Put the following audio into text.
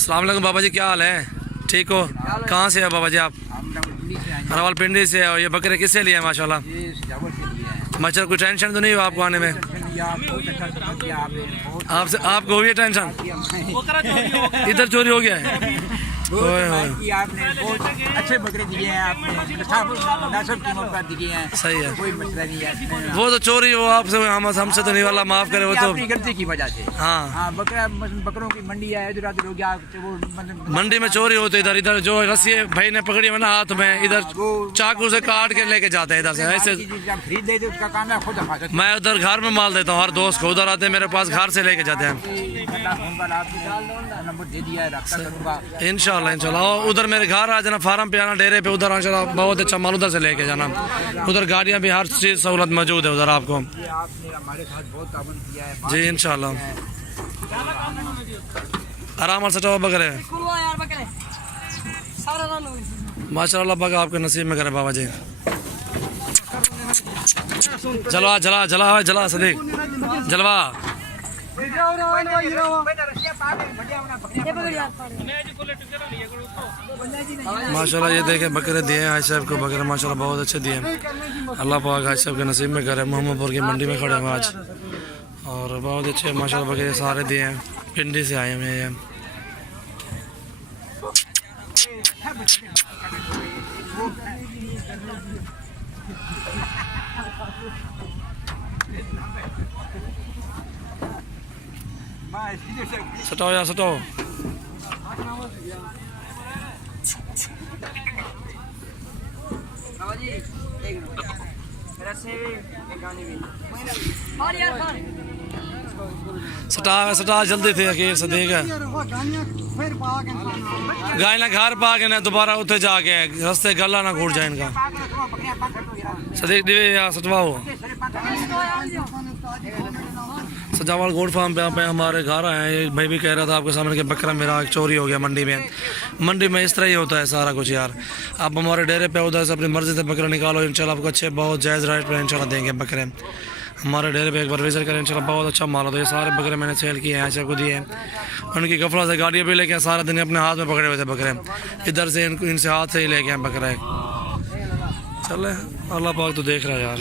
अस्सलाम वालेकुम बाबा जी, क्या हाल है? ठीक हो? कहाँ से है बाबा जी आप? रावलपिंडी से। और ये बकरे किससे लिए हैं? माशाल्लाह। माशा, कोई टेंशन तो नहीं हो आपको आने में? आपसे आपको हुई है टेंशन? इधर चोरी हो गया है? आपने बहुत अच्छे बकरे दिए हैं, आपने मुनासिब कीमत पर दिए हैं। सही है, कोई मसला नहीं है। वो तो चोरी हो आपसे, हमसे तो नहीं, वाला माफ करे। वो तो अपनी गलती की वजह से। हाँ, बकरों की मंडी है, इधर उधर हो गया वो मंडी में चोरी होती है। इधर जो रस्सी भाई ने पकड़ी है ना हाथ में, इधर चाकू से काट के लेके जाते हैं इधर से। ऐसे खरीद लेते उसका काम है खुद हिफाजत। मैं उधर घर में माल देता हूँ, हर दोस्त को उधर आते हैं मेरे पास, घर से लेके जाते हैं। नंबर दे दिया है, रब्ता करूंगा इंशाल्लाह इंशाल्लाह। उधर मेरे घर आ जाना, फार्म पे आना, डेरे पे उधर इंशाल्लाह। बहुत अच्छा माल उधर से लेके जाना। उधर गाड़ियाँ भी, हर चीज़ सहूलत मौजूद है उधर आपको। आपने हमारे साथ बहुत ताउन किया है जी इंशाल्लाह। आराम से चलो बकरे माशाल्लाह, बगा आपके नसीब में करे बाबा जी। जलवा जला जला जला सदीक जलवा। माशाल्लाह ये देखें बकरे दिए हैं हाजी साहब को। बकरे माशाल्लाह बहुत अच्छे दिए हैं। अल्लाह पाक हाजी साहब के नसीब में करे। मोहम्मदपुर की मंडी में खड़े हैं आज, और बहुत अच्छे माशाल्लाह बकरे सारे दिए हैं। पिंडी से आए हुए हैं। सटाओ यार सटाओ। सटा सटा जल्दी थे अखीर से देख गाय ना घर पा के ना दोबारा उठे जाके रास्ते गला ना घूट जाए इनका। सदीक दिवे यार सटवाओ। सजावाल गोड फार्म पे हमारे घर आए हैं। भाई भी कह रहा था आपके सामने कि बकरा मेरा चोरी हो गया मंडी में। मंडी में इस तरह ही होता है सारा कुछ यार। आप हमारे डेरे पे उधर से अपनी मर्जी से बकरा निकालो, इंशाल्लाह आपको अच्छे बहुत जायज़ रेट पे इंशाल्लाह देंगे बकरे। हमारे डेरे पे एक बार विजिट करें, इंशाल्लाह बहुत अच्छा माल होता है। ये सारे बकरे मैंने सेल किए हैं, ऐसे को दिए हैं। उनकी गफला से गाड़ियाँ भी लेके सारा दिन अपने हाथ में पकड़े हुए थे बकरे। इधर से इनसे हाथ से ही लेके आए बकरा। चले अल्लाह पाक तो देख रहा है यार।